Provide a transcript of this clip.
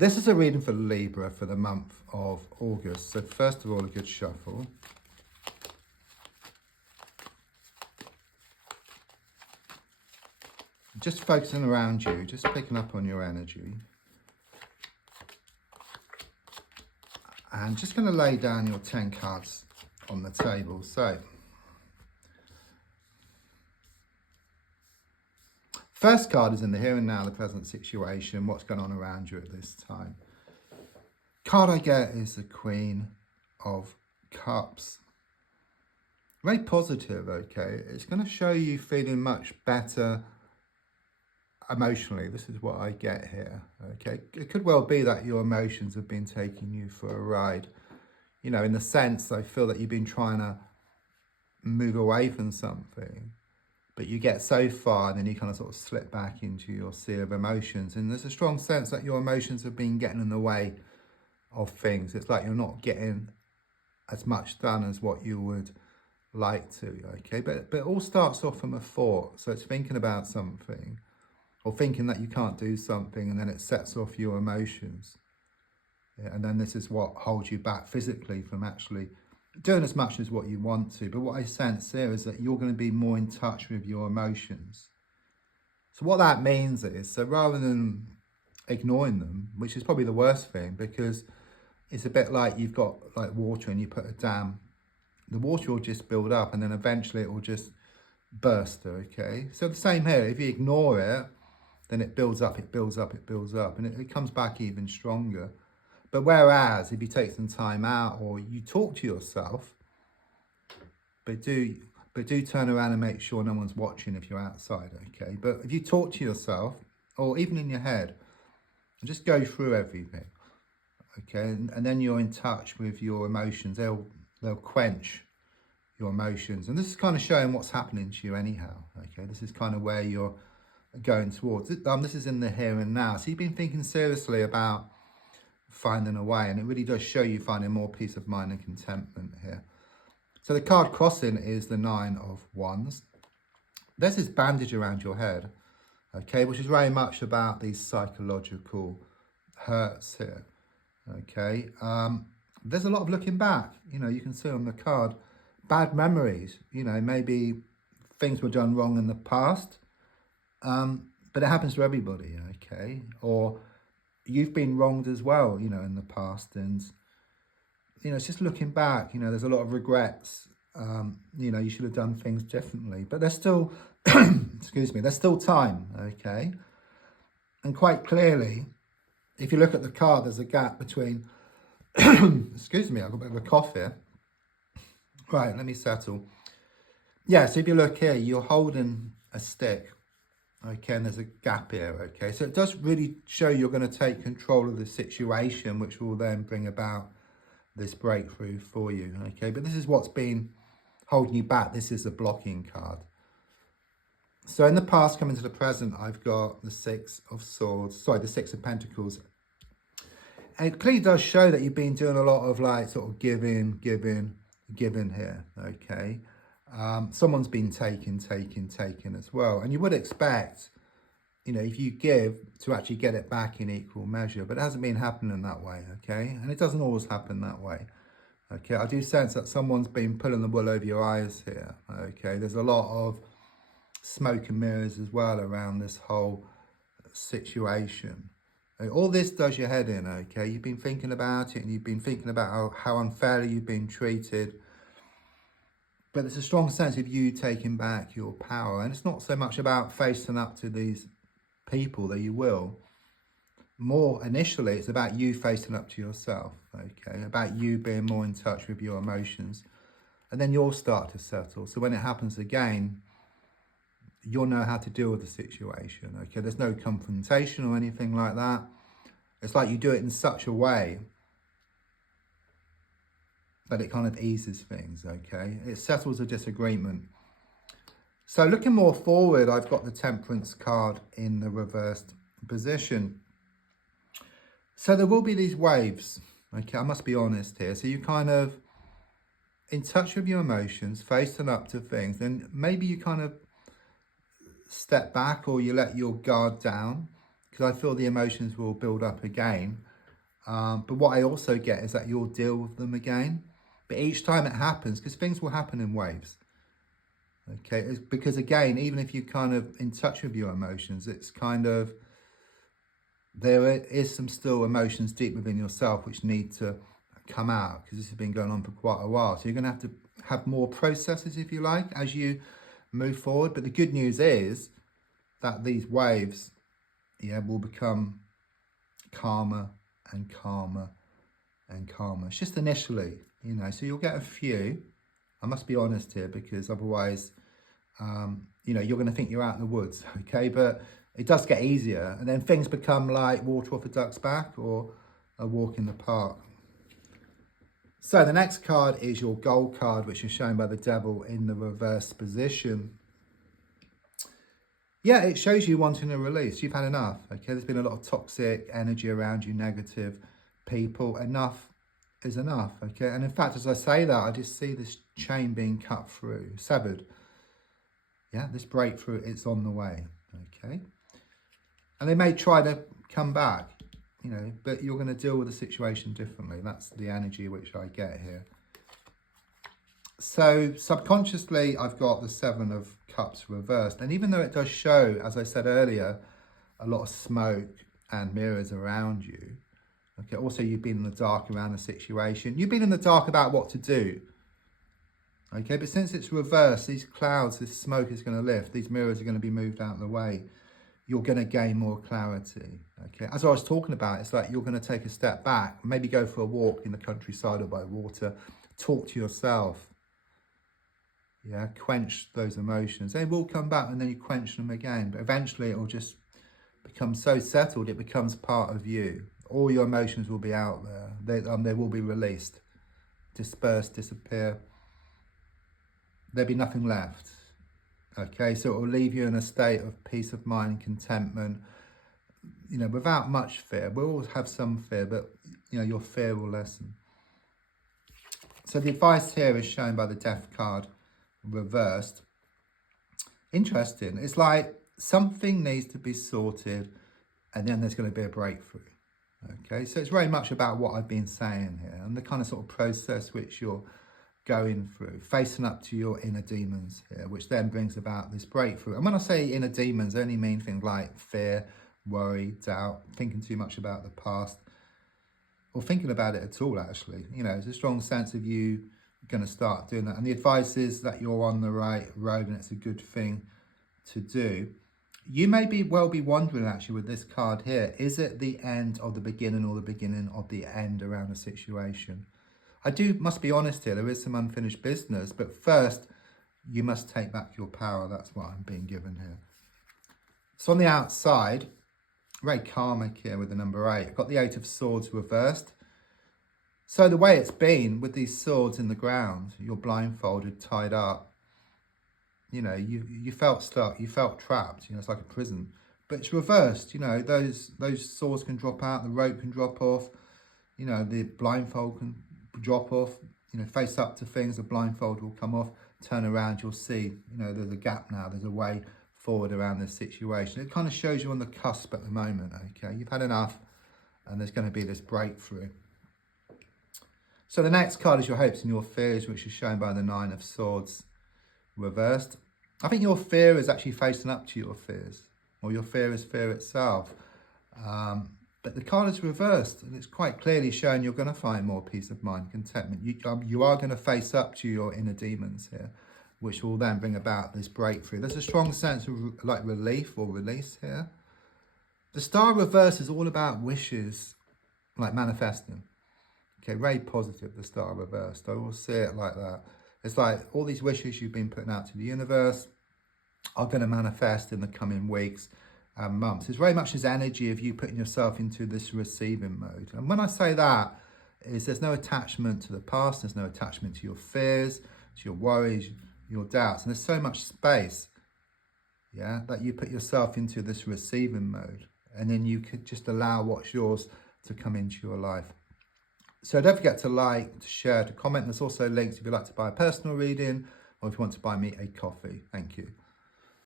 This is a reading for Libra for the month of August. So first of all, a good shuffle. Just focusing around you, just picking up on your energy. And just going to lay down your 10 cards on the table. So, first card is in the here and now, the present situation, what's going on around you at this time. Card I get is the Queen of Cups. Very positive, okay? It's going to show you feeling much better emotionally. This is what I get here, okay? It could well be that your emotions have been taking you for a ride. You know, in the sense, I feel that you've been trying to move away from something, but you get so far and then you kind of sort of slip back into your sea of emotions. And there's a strong sense that your emotions have been getting in the way of things. It's like you're not getting as much done as what you would like to, okay? But it all starts off from a thought. So it's thinking about something, or thinking that you can't do something, and then it sets off your emotions. Yeah, and then this is what holds you back physically from actually doing as much as what you want to. But what I sense here is that you're going to be more in touch with your emotions. So what that means is, so rather than ignoring them, which is probably the worst thing, because it's a bit like you've got like water and you put a dam, the water will just build up and then eventually it will just burst, okay? So the same here, if you ignore it, then it builds up, it builds up, it builds up, and it comes back even stronger. But whereas if you take some time out or you talk to yourself, but do turn around and make sure no one's watching if you're outside, okay? But if you talk to yourself, or even in your head, just go through everything, okay? And then you're in touch with your emotions. They'll quench your emotions. And this is kind of showing what's happening to you anyhow, okay? This is kind of where you're going towards. This is in the here and now. So you've been thinking seriously about finding a way, and it really does show you finding more peace of mind and contentment here. So the card crossing is the 9 of Wands. There's this bandage around your head, okay, which is very much about these psychological hurts here, okay. There's a lot of looking back, you know, you can see on the card, bad memories, you know, maybe things were done wrong in the past, but it happens to everybody, okay? Or you've been wronged as well, you know, in the past, and, you know, it's just looking back, you know, there's a lot of regrets, you know, you should have done things differently, but there's still, excuse me, there's still time, okay? And quite clearly, if you look at the card, there's a gap between, excuse me, I've got a bit of a cough here. Right, let me settle. Yeah, so if you look here, you're holding a stick, okay, and there's a gap here, okay? So it does really show you're going to take control of the situation, which will then bring about this breakthrough for you, okay? But this is what's been holding you back. This is a blocking card. So in the past, coming to the present, I've got the 6 of Swords, sorry, the 6 of Pentacles. And it clearly does show that you've been doing a lot of like sort of giving here, okay? Someone's been taking as well. And you would expect, you know, if you give, to actually get it back in equal measure, but it hasn't been happening that way, okay? And it doesn't always happen that way, okay? I do sense that someone's been pulling the wool over your eyes here, okay? There's a lot of smoke and mirrors as well around this whole situation. All this does your head in, okay? You've been thinking about it, and you've been thinking about how unfairly you've been treated. But there's a strong sense of you taking back your power. And it's not so much about facing up to these people, though you will. More initially, it's about you facing up to yourself, okay? About you being more in touch with your emotions. And then you'll start to settle. So when it happens again, you'll know how to deal with the situation, okay? There's no confrontation or anything like that. It's like you do it in such a way that it kind of eases things, okay? It settles a disagreement. So looking more forward, I've got the Temperance card in the reversed position. So there will be these waves, okay? I must be honest here. So you kind of in touch with your emotions, facing up to things, then maybe you kind of step back or you let your guard down, because I feel the emotions will build up again. But what I also get is that you'll deal with them again. But each time it happens, because things will happen in waves. Okay, it's because again, even if you're kind of in touch with your emotions, it's kind of, there is some still emotions deep within yourself which need to come out, because this has been going on for quite a while. So you're going to have more processes, if you like, as you move forward. But the good news is that these waves, will become calmer and calmer and calmer. It's just initially, so you'll get a few. I must be honest here, because otherwise, you're going to think you're out in the woods, okay? But it does get easier, and then things become like water off a duck's back or a walk in the park. So the next card is your gold card, which is shown by the devil in the reverse position. Yeah, it shows you wanting a release. You've had enough, okay? There's been a lot of toxic energy around you, negative people. Enough is enough, okay? And in fact, as I say that, I just see this chain being cut through, severed. Yeah, this breakthrough, it's on the way, okay? And they may try to come back, but you're going to deal with the situation differently. That's the energy which I get here. So subconsciously, I've got the Seven of Cups reversed. And even though it does show, as I said earlier, a lot of smoke and mirrors around you, okay, also you've been in the dark around the situation. You've been in the dark about what to do, okay? But since it's reversed, these clouds, this smoke is going to lift. These mirrors are going to be moved out of the way. You're going to gain more clarity, okay? As I was talking about, it's like you're going to take a step back, maybe go for a walk in the countryside or by water, talk to yourself, yeah, quench those emotions. They will come back and then you quench them again, but eventually it will just become so settled, it becomes part of you. All your emotions will be out there. They will be released, dispersed, disappear. There'll be nothing left. Okay, so it will leave you in a state of peace of mind and contentment, without much fear. We'll always have some fear, but, your fear will lessen. So the advice here is shown by the Death card reversed. Interesting. It's like something needs to be sorted and then there's going to be a breakthrough. Okay, so it's very much about what I've been saying here and the kind of sort of process which you're going through, facing up to your inner demons here, which then brings about this breakthrough. And when I say inner demons, I only mean things like fear, worry, doubt, thinking too much about the past, or thinking about it at all, actually. There's a strong sense of you going to start doing that. And the advice is that you're on the right road and it's a good thing to do. You may well be wondering, actually, with this card here, is it the end of the beginning or the beginning of the end around a situation? I must be honest here, there is some unfinished business, but first you must take back your power. That's what I'm being given here. So on the outside, very karmic here with the number 8. I've got the 8 of Swords reversed. So the way it's been with these swords in the ground, you're blindfolded, tied up, you felt stuck, you felt trapped, it's like a prison. But it's reversed, those swords can drop out, the rope can drop off, the blindfold can drop off, face up to things, the blindfold will come off, turn around, you'll see, there's a gap now, there's a way forward around this situation. It kind of shows you on the cusp at the moment, okay? You've had enough and there's going to be this breakthrough. So the next card is your hopes and your fears, which is shown by the 9 of Swords reversed. I think your fear is actually facing up to your fears, or your fear is fear itself. But the card is reversed, and it's quite clearly showing you're going to find more peace of mind, contentment. You are going to face up to your inner demons here, which will then bring about this breakthrough. There's a strong sense of like relief or release here. The Star reverse is all about wishes, like manifesting. Okay, very positive, the Star reversed. I will see it like that. It's like all these wishes you've been putting out to the universe are going to manifest in the coming weeks and months. It's very much this energy of you putting yourself into this receiving mode. And when I say that, is there's no attachment to the past, there's no attachment to your fears, to your worries, your doubts. And there's so much space, yeah, that you put yourself into this receiving mode. And then you could just allow what's yours to come into your life. So don't forget to like, to share, to comment. There's also links if you'd like to buy a personal reading or if you want to buy me a coffee. Thank you.